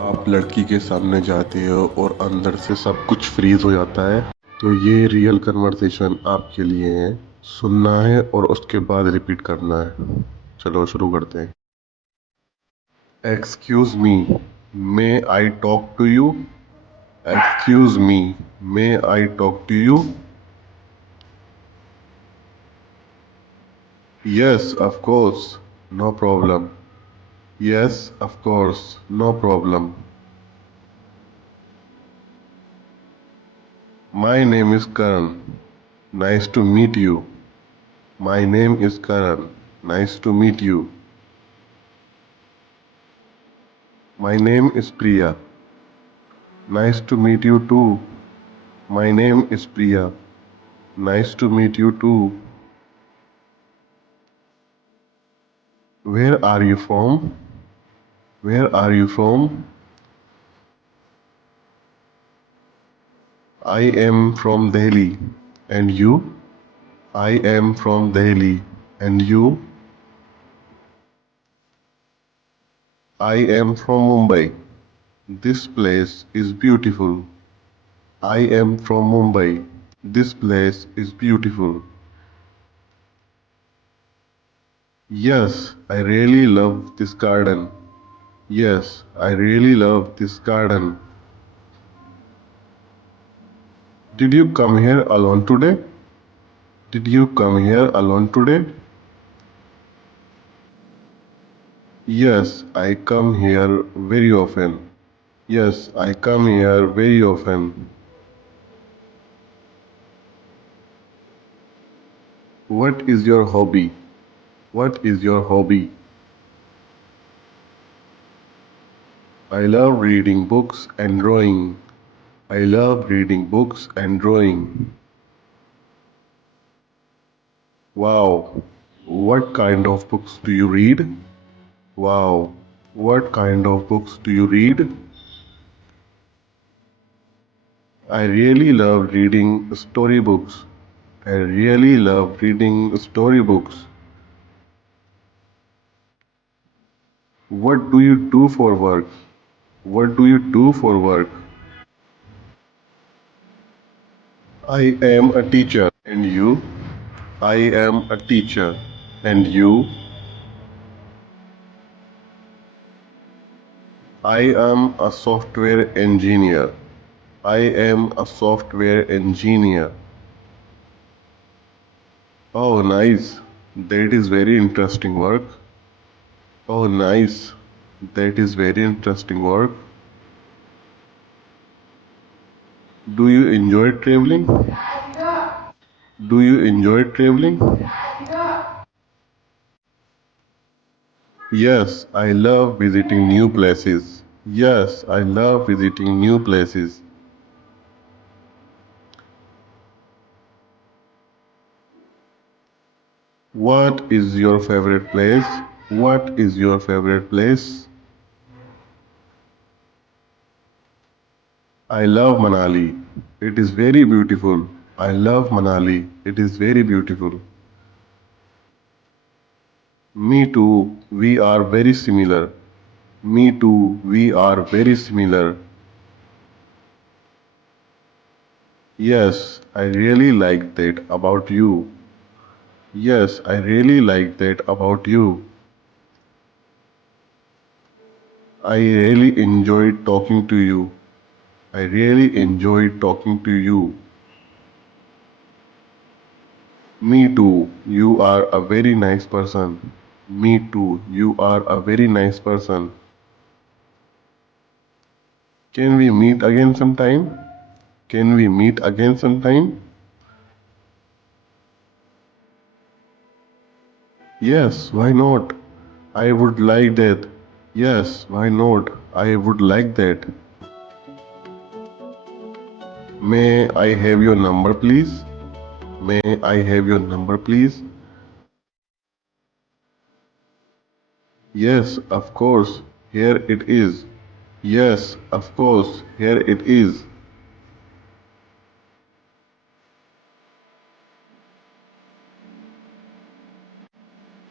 आप लड़की के सामने जाते हो और अंदर से सब कुछ फ्रीज हो जाता है। तो ये रियल कन्वर्सेशन आपके लिए है। सुनना है और उसके बाद रिपीट करना है। चलो शुरू करते हैं। Excuse me, may I talk to you? Excuse me, may I talk to you? Yes of course, no problem. Yes of course, no problem. My name is Karan, nice to meet you. My name is Karan. Nice to meet you. My name is Priya. Nice to meet you too. My name is Priya. Nice to meet you too. Where are you from? Where are you from? I am from Delhi. And you? I am from Delhi. And you? I am from Mumbai. This place is beautiful. I am from Mumbai. This place is beautiful. Yes, I really love this garden. Yes, I really love this garden. Did you come here alone today? Did you come here alone today? Yes, I come here very often. Yes, I come here very often. What is your hobby? What is your hobby? I love reading books and drawing. I love reading books and drawing. Wow, what kind of books do you read? Wow, what kind of books do you read? I really love reading storybooks. I really love reading storybooks. What do you do for work? What do you do for work? I am a teacher. And you? I am a teacher. And you? I am a software engineer. I am a software engineer. Oh, nice. That is very interesting work. Oh, nice. That is very interesting work. Do you enjoy traveling? Do you enjoy traveling? Yes, I love visiting new places. Yes, I love visiting new places. What is your favorite place? What is your favorite place? I love Manali. It is very beautiful. I love Manali. It is very beautiful. Me too. We are very similar. Me too. We are very similar. Yes, I really like that about you. Yes, I really like that about you. I really enjoyed talking to you. I really enjoyed talking to you. Me too. You are a very nice person. Me too. You are a very nice person. Can we meet again sometime? Can we meet again sometime? Yes, why not? I would like that. Yes, why not? I would like that. May I have your number, please? May I have your number, please? Yes, of course. Here it is. Yes, of course. Here it is.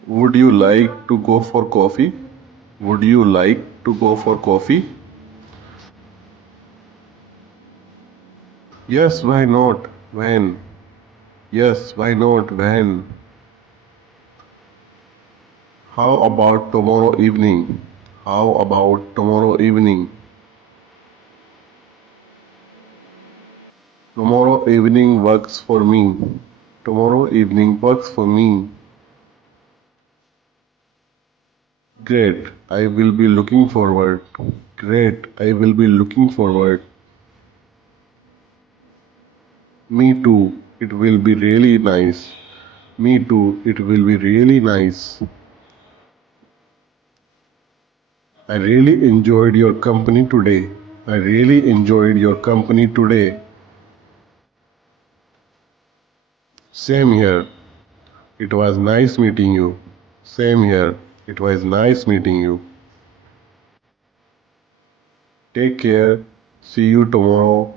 Would you like to go for coffee? Would you like to go for coffee? Yes, why not? When? Yes, why not? When? How about tomorrow evening? How about tomorrow evening? Tomorrow evening works for me. Tomorrow evening works for me. Great, I will be looking forward. Great, I will be looking forward. Me too, it will be really nice. Me too, it will be really nice. I really enjoyed your company today. I really enjoyed your company today. Same here. It was nice meeting you. Same here. It was nice meeting you. Take care. See you tomorrow.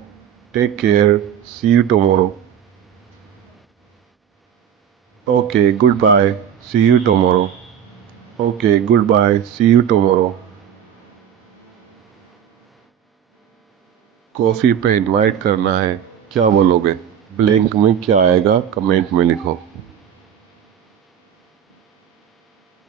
Take care. See you tomorrow. Okay, goodbye. See you tomorrow. Okay, goodbye. See you tomorrow. Coffee पे invite करना है क्या बोलोगे blank में क्या आएगा comment में लिखो